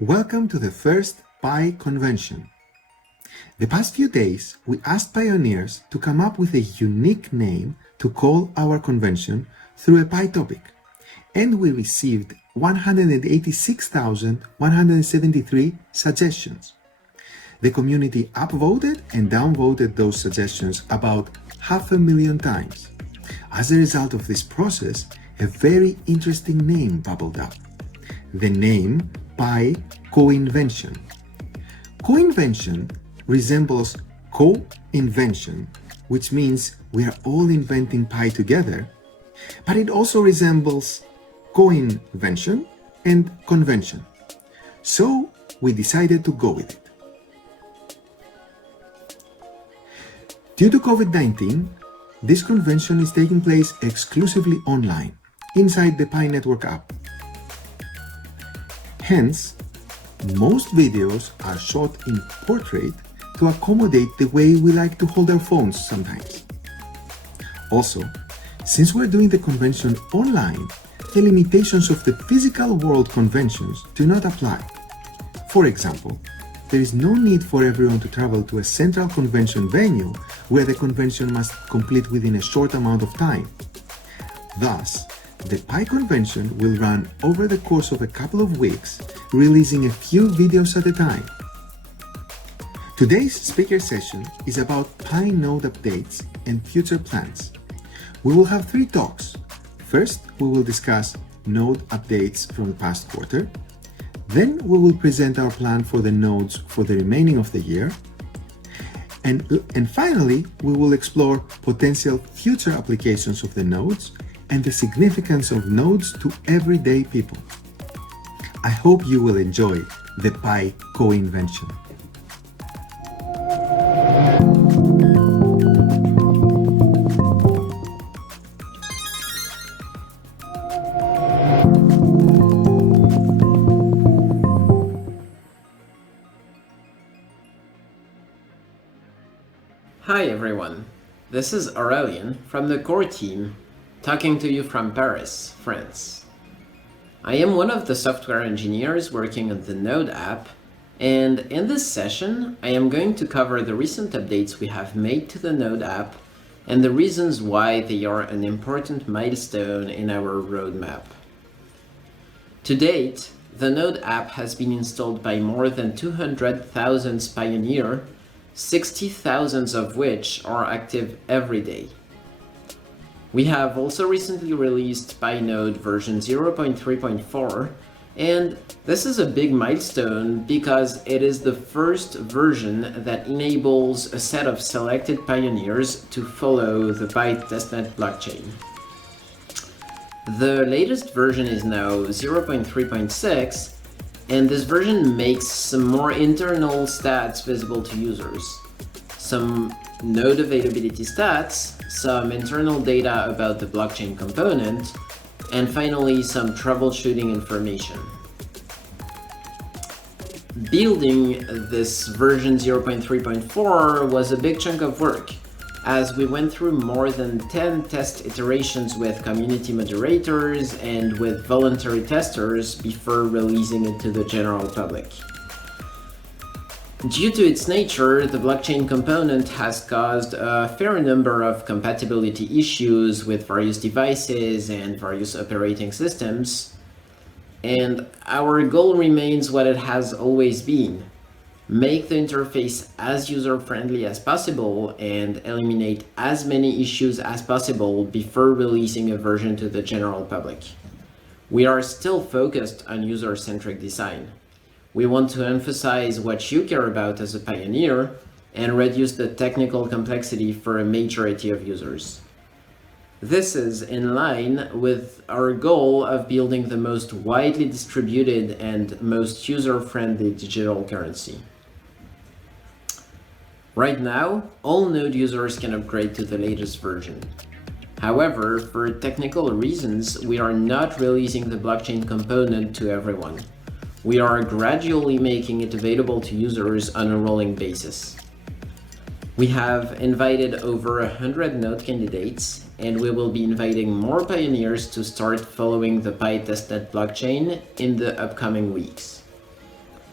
Welcome to the first Pi convention. The past few days, we asked pioneers to come up with a unique name to call our convention through a Pi topic, and we received 186,173 suggestions. The community upvoted and downvoted those suggestions about 500,000 times. As a result of this process, a very interesting name bubbled up. The name Pi COiNVENTION. COinvention resembles co-invention, which means we are all inventing Pi together, but it also resembles co-invention and convention. So we decided to go with it. Due to COVID-19, this convention is taking place exclusively online, inside the Pi Network app. Hence, most videos are shot in portrait to accommodate the way we like to hold our phones sometimes. Also, since we're doing the convention online, the limitations of the physical world conventions do not apply. For example, there is no need for everyone to travel to a central convention venue where the convention must complete within a short amount of time. Thus, the Pi convention will run over the course of a couple of weeks, releasing a few videos at a time. Today's speaker session is about Pi node updates and future plans. We will have 3 talks. First, we will discuss node updates from the past quarter. Then we will present our plan for the nodes for the remaining of the year. And finally, we will explore potential future applications of the nodes and the significance of nodes to everyday people. I hope you will enjoy the Pi COinvention. Hi everyone, this is Aurelien from the core team talking to you from Paris, France. I am one of the software engineers working on the Node app, and in this session I am going to cover the recent updates we have made to the Node app and the reasons why they are an important milestone in our roadmap. To date, the Node app has been installed by more than 200,000 pioneers, 60,000 of which are active every day. We have also recently released Pi Node version 0.3.4, and this is a big milestone because it is the first version that enables a set of selected pioneers to follow the Pi Testnet blockchain. The latest version is now 0.3.6, and this version makes some more internal stats visible to users. Some node availability stats, some internal data about the blockchain component, and finally some troubleshooting information. Building this version 0.3.4 was a big chunk of work, as we went through more than 10 test iterations with community moderators and with voluntary testers before releasing it to the general public. Due to its nature, the blockchain component has caused a fair number of compatibility issues with various devices and various operating systems, and our goal remains what it has always been: make the interface as user-friendly as possible and eliminate as many issues as possible before releasing a version to the general public. We are still focused on user-centric design. We want to emphasize what you care about as a pioneer and reduce the technical complexity for a majority of users. This is in line with our goal of building the most widely distributed and most user-friendly digital currency. Right now, all Node users can upgrade to the latest version. However, for technical reasons, we are not releasing the blockchain component to everyone. We are gradually making it available to users on a rolling basis. We have invited over 100 node candidates, and we will be inviting more pioneers to start following the Pi Testnet blockchain in the upcoming weeks.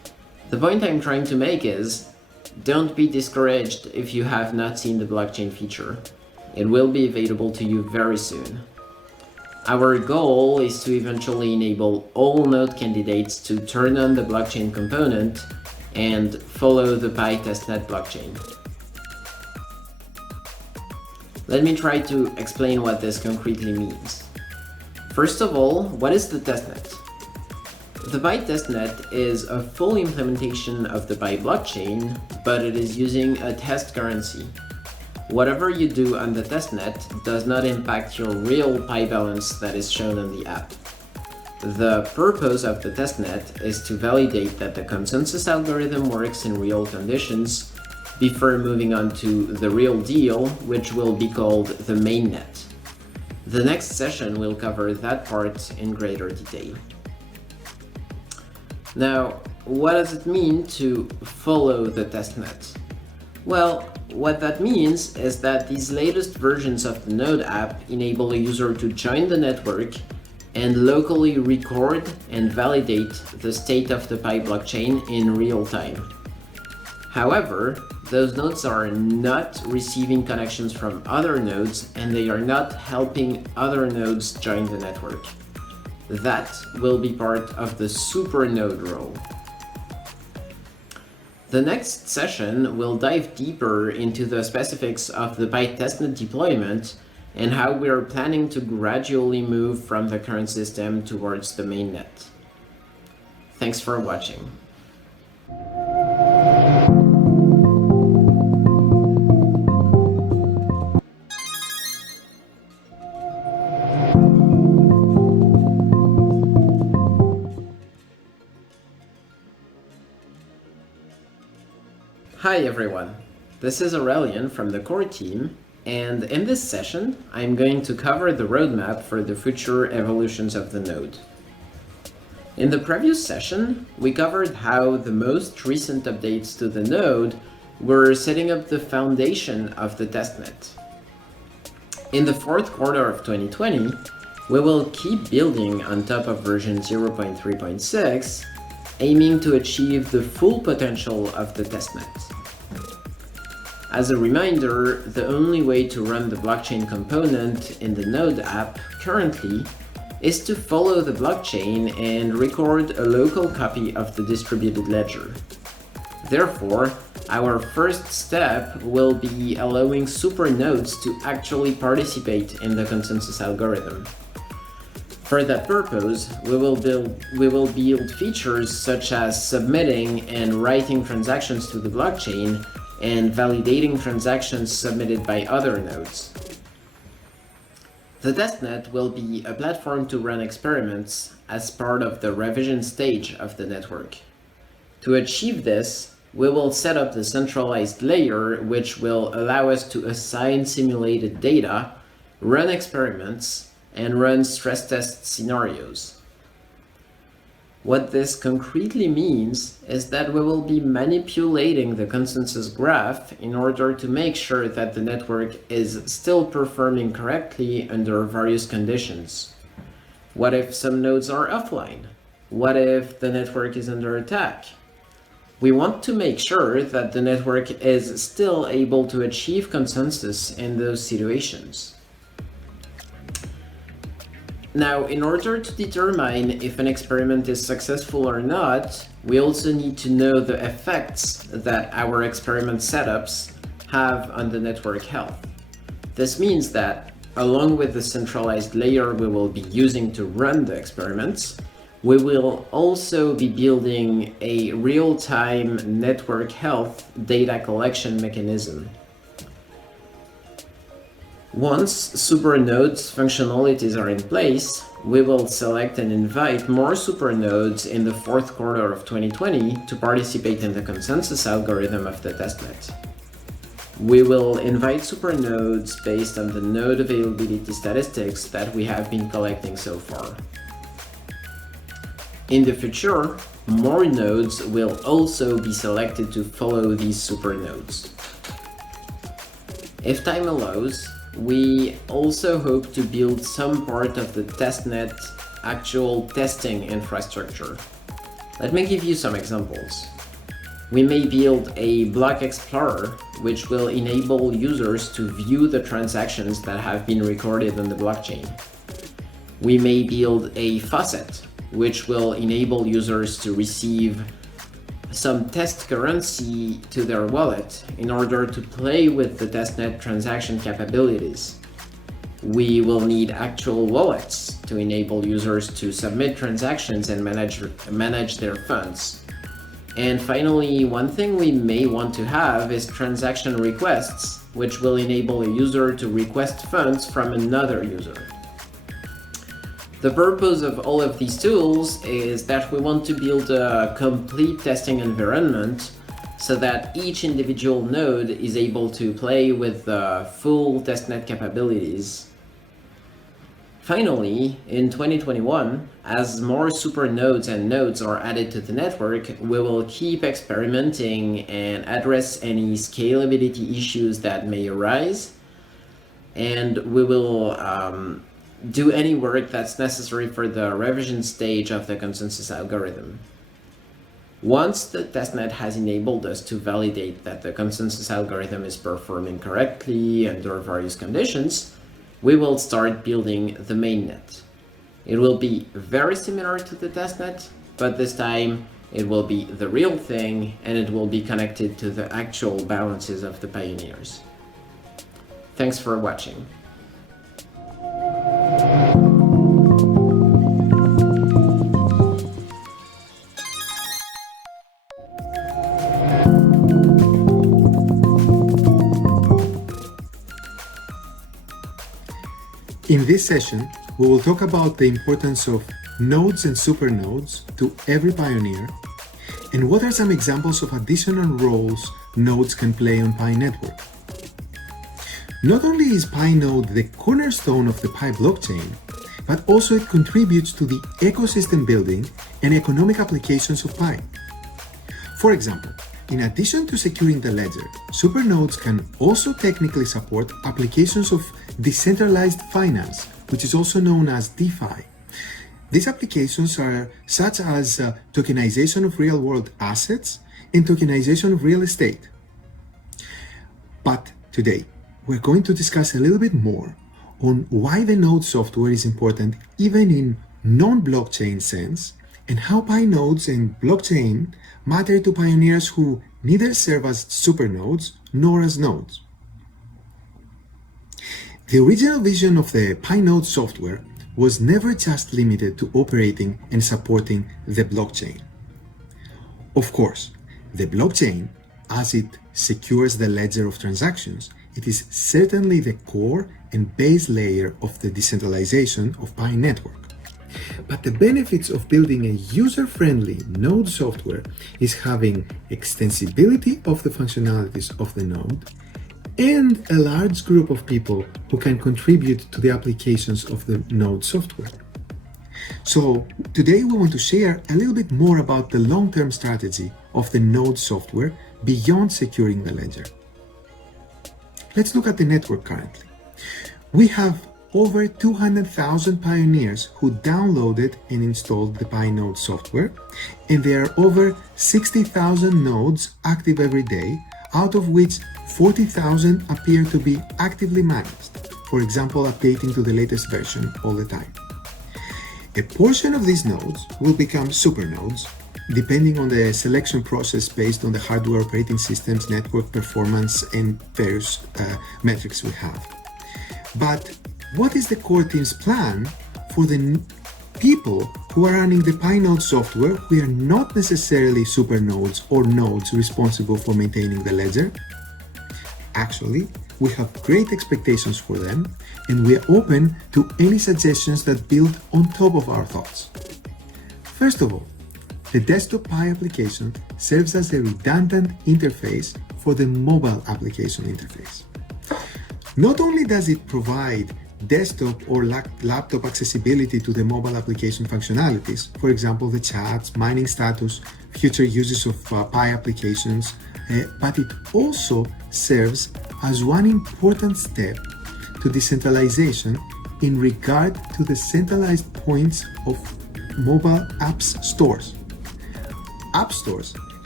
The point I'm trying to make is, don't be discouraged if you have not seen the blockchain feature. It will be available to you very soon. Our goal is to eventually enable all node candidates to turn on the blockchain component and follow the Pi testnet blockchain. Let me try to explain what this concretely means. First of all, what is the testnet? The Pi testnet is a full implementation of the Pi blockchain, but it is using a test currency. Whatever you do on the testnet does not impact your real Pi balance that is shown on the app. The purpose of the testnet is to validate that the consensus algorithm works in real conditions before moving on to the real deal, which will be called the mainnet. The next session will cover that part in greater detail. Now, what does it mean to follow the testnet? Well, what that means is that these latest versions of the Node app enable a user to join the network and locally record and validate the state of the Pi blockchain in real time. However, those nodes are not receiving connections from other nodes and they are not helping other nodes join the network. That will be part of the super node role. The next session will dive deeper into the specifics of the Pi testnet deployment and how we are planning to gradually move from the current system towards the mainnet. Thanks for watching. Hi everyone, this is Aurelian from the core team, and in this session I'm going to cover the roadmap for the future evolutions of the node. In the previous session, we covered how the most recent updates to the node were setting up the foundation of the testnet. In the fourth quarter of 2020, we will keep building on top of version 0.3.6, aiming to achieve the full potential of the testnet. As a reminder, the only way to run the blockchain component in the Node app currently is to follow the blockchain and record a local copy of the distributed ledger. Therefore, our first step will be allowing super nodes to actually participate in the consensus algorithm. For that purpose, we will build features such as submitting and writing transactions to the blockchain and validating transactions submitted by other nodes. The testnet will be a platform to run experiments as part of the revision stage of the network. To achieve this, we will set up the centralized layer, which will allow us to assign simulated data, run experiments, and run stress test scenarios. What this concretely means is that we will be manipulating the consensus graph in order to make sure that the network is still performing correctly under various conditions. What if some nodes are offline? What if the network is under attack? We want to make sure that the network is still able to achieve consensus in those situations. Now, in order to determine if an experiment is successful or not, we also need to know the effects that our experiment setups have on the network health. This means that, along with the centralized layer we will be using to run the experiments, we will also be building a real-time network health data collection mechanism. Once supernodes functionalities are in place, we will select and invite more supernodes in the fourth quarter of 2020 to participate in the consensus algorithm of the testnet. We will invite supernodes based on the node availability statistics that we have been collecting so far. In the future, more nodes will also be selected to follow these supernodes. If time allows, we also hope to build some part of the testnet actual testing infrastructure. Let me give you some examples. We may build a block explorer, which will enable users to view the transactions that have been recorded on the blockchain. We may build a faucet, which will enable users to receive some test currency to their wallet in order to play with the testnet transaction capabilities. We will need actual wallets to enable users to submit transactions and manage their funds. And finally, one thing we may want to have is transaction requests, which will enable a user to request funds from another user. The purpose of all of these tools is that we want to build a complete testing environment so that each individual node is able to play with the full testnet capabilities. Finally, in 2021, as more super nodes and nodes are added to the network, we will keep experimenting and address any scalability issues that may arise, and we will do any work that's necessary for the revision stage of the consensus algorithm. Once the testnet has enabled us to validate that the consensus algorithm is performing correctly under various conditions, we will start building the mainnet. It will be very similar to the testnet, but this time it will be the real thing and it will be connected to the actual balances of the pioneers. Thanks for watching. In this session, we will talk about the importance of nodes and supernodes to every pioneer, and what are some examples of additional roles nodes can play on Pi network. Not only is Pi node the cornerstone of the Pi blockchain, but also it contributes to the ecosystem building and economic applications of Pi. For example, in addition to securing the ledger, supernodes can also technically support applications of decentralized finance, which is also known as DeFi. These applications are such as tokenization of real-world assets and tokenization of real estate. But today, we're going to discuss a little bit more on why the node software is important even in non-blockchain sense, and how Pi nodes and blockchain matter to pioneers who neither serve as supernodes nor as nodes. The original vision of the Pi node software was never just limited to operating and supporting the blockchain. Of course, the blockchain, as it secures the ledger of transactions, it is certainly the core and base layer of the decentralization of Pi network. But the benefits of building a user-friendly node software is having extensibility of the functionalities of the node and a large group of people who can contribute to the applications of the node software. So today we want to share a little bit more about the long-term strategy of the node software beyond securing the ledger. Let's look at the network currently. We have over 200,000 pioneers who downloaded and installed the Pi node software, and there are over 60,000 nodes active every day, out of which 40,000 appear to be actively managed, for example, updating to the latest version all the time. A portion of these nodes will become supernodes, depending on the selection process based on the hardware operating systems, network performance, and various metrics we have. But what is the core team's plan for the people who are running the Pi node software who are not necessarily supernodes or nodes responsible for maintaining the ledger? Actually, we have great expectations for them, and we are open to any suggestions that build on top of our thoughts. First of all, the desktop Pi application serves as a redundant interface for the mobile application interface. Not only does it provide desktop or laptop accessibility to the mobile application functionalities, for example, the chats, mining status, future uses of Pi applications, but it also serves as one important step to decentralization in regard to the centralized points of mobile apps stores. App stores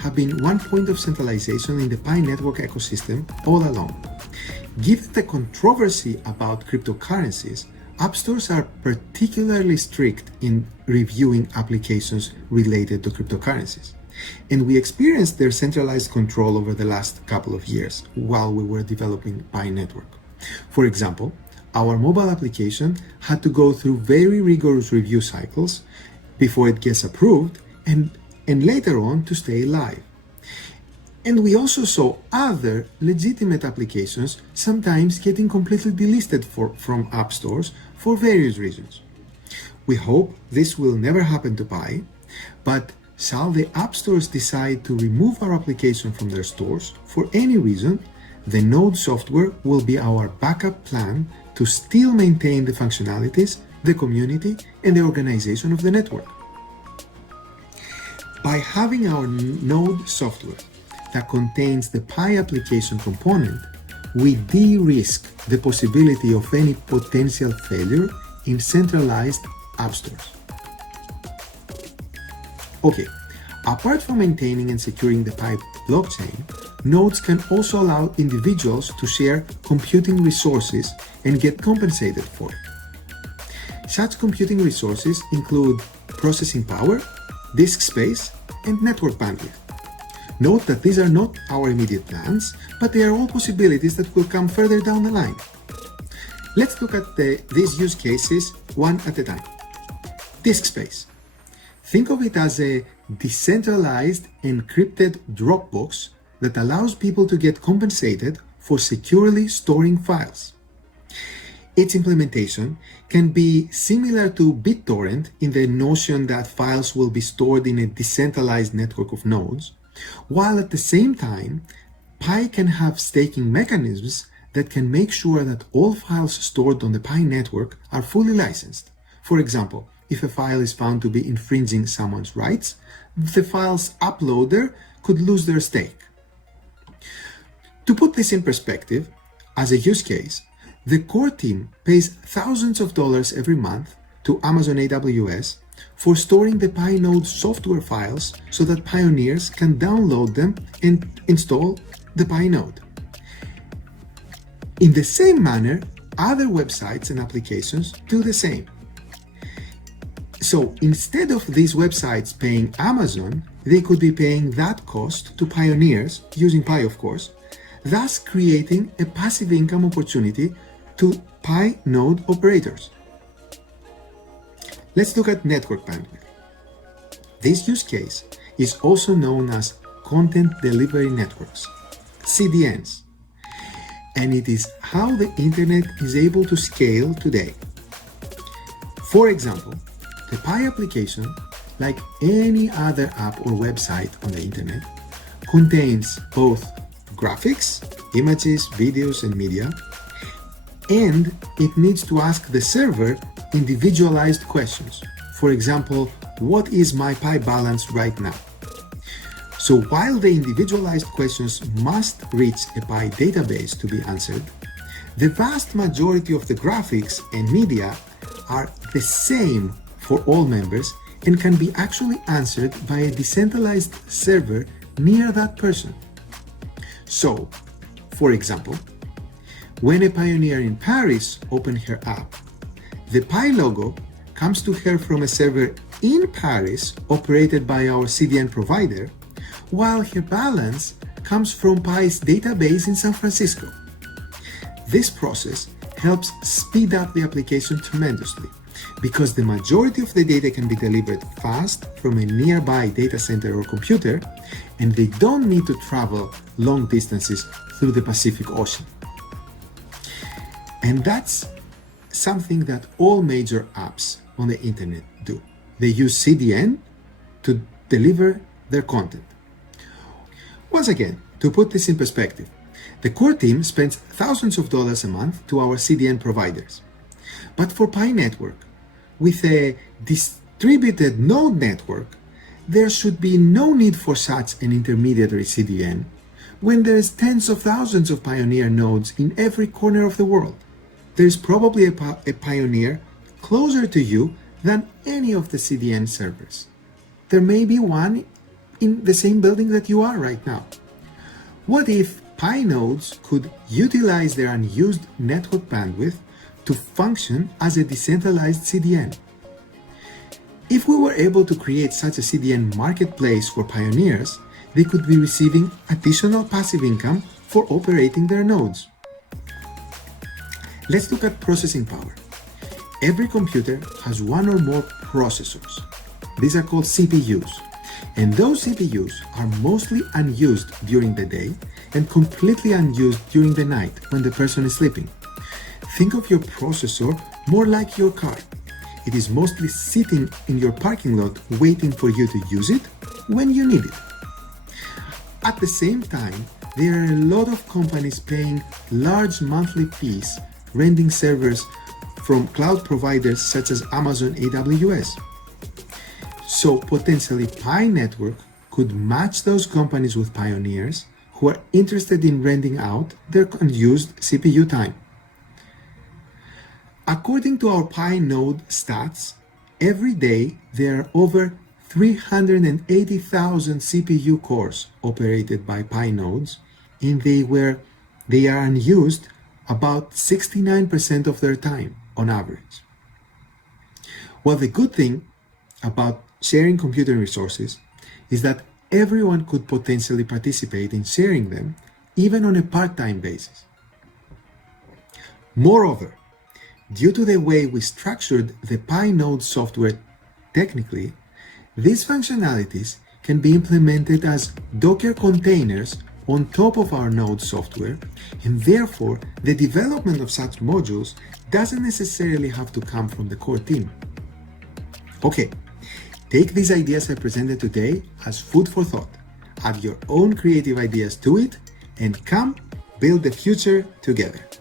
have been one point of centralization in the Pi network ecosystem all along. Given the controversy about cryptocurrencies, app stores are particularly strict in reviewing applications related to cryptocurrencies. And we experienced their centralized control over the last couple of years while we were developing Pi network. For example, our mobile application had to go through very rigorous review cycles before it gets approved and later on to stay live. And we also saw other legitimate applications sometimes getting completely delisted from app stores for various reasons. We hope this will never happen to Pi, but shall the app stores decide to remove our application from their stores for any reason, the Node software will be our backup plan to still maintain the functionalities, the community, and the organization of the network. By having our Node software that contains the Pi application component, we de-risk the possibility of any potential failure in centralized app stores. Okay, apart from maintaining and securing the Pi blockchain, nodes can also allow individuals to share computing resources and get compensated for it. Such computing resources include processing power, disk space, and network bandwidth. Note that these are not our immediate plans, but they are all possibilities that will come further down the line. Let's look at these use cases one at a time. Disk space. Think of it as a decentralized encrypted Dropbox that allows people to get compensated for securely storing files. Its implementation can be similar to BitTorrent in the notion that files will be stored in a decentralized network of nodes, while at the same time, Pi can have staking mechanisms that can make sure that all files stored on the Pi network are fully licensed. For example, if a file is found to be infringing someone's rights, the file's uploader could lose their stake. To put this in perspective, as a use case, the core team pays thousands of dollars every month to Amazon AWS for storing the Pi node software files so that pioneers can download them and install the Pi node. In the same manner, other websites and applications do the same. So instead of these websites paying Amazon, they could be paying that cost to pioneers, using Pi of course, thus creating a passive income opportunity to Pi node operators. Let's look at network bandwidth. This use case is also known as Content Delivery Networks, CDNs, and it is how the internet is able to scale today. For example, the Pi application, like any other app or website on the internet, contains both graphics, images, videos, and media, and it needs to ask the server individualized questions. For example, what is my Pi balance right now? So while the individualized questions must reach a Pi database to be answered, the vast majority of the graphics and media are the same for all members and can be actually answered by a decentralized server near that person. So, for example, when a pioneer in Paris opens her app, the Pi logo comes to her from a server in Paris operated by our CDN provider, while her balance comes from Pi's database in San Francisco. This process helps speed up the application tremendously because the majority of the data can be delivered fast from a nearby data center or computer, and they don't need to travel long distances through the Pacific Ocean. And that's something that all major apps on the internet do. They use CDN to deliver their content. Once again, to put this in perspective, the core team spends thousands of dollars a month to our CDN providers. But for Pi network, with a distributed node network, there should be no need for such an intermediary CDN when there is tens of thousands of pioneer nodes in every corner of the world. There is probably a pioneer closer to you than any of the CDN servers. There may be one in the same building that you are right now? What if Pi nodes could utilize their unused network bandwidth to function as a decentralized CDN? If we were able to create such a CDN marketplace for pioneers, they could be receiving additional passive income for operating their nodes. Let's look at processing power. Every computer has one or more processors. These are called CPUs. And those CPUs are mostly unused during the day and completely unused during the night when the person is sleeping. Think of your processor more like your car. It is mostly sitting in your parking lot waiting for you to use it when you need it. At the same time, there are a lot of companies paying large monthly fees renting servers from cloud providers such as Amazon AWS. So potentially Pi Network could match those companies with pioneers who are interested in renting out their unused CPU time. According to our Pi node stats, every day there are over 380,000 CPU cores operated by Pi nodes, and they are unused about 69% of their time on average. Well, the good thing about sharing computing resources is that everyone could potentially participate in sharing them, even on a part-time basis. Moreover, due to the way we structured the Pi node software technically, these functionalities can be implemented as Docker containers on top of our node software, and therefore the development of such modules doesn't necessarily have to come from the core team. Okay, take these ideas I presented today as food for thought, add your own creative ideas to it, and come build the future together.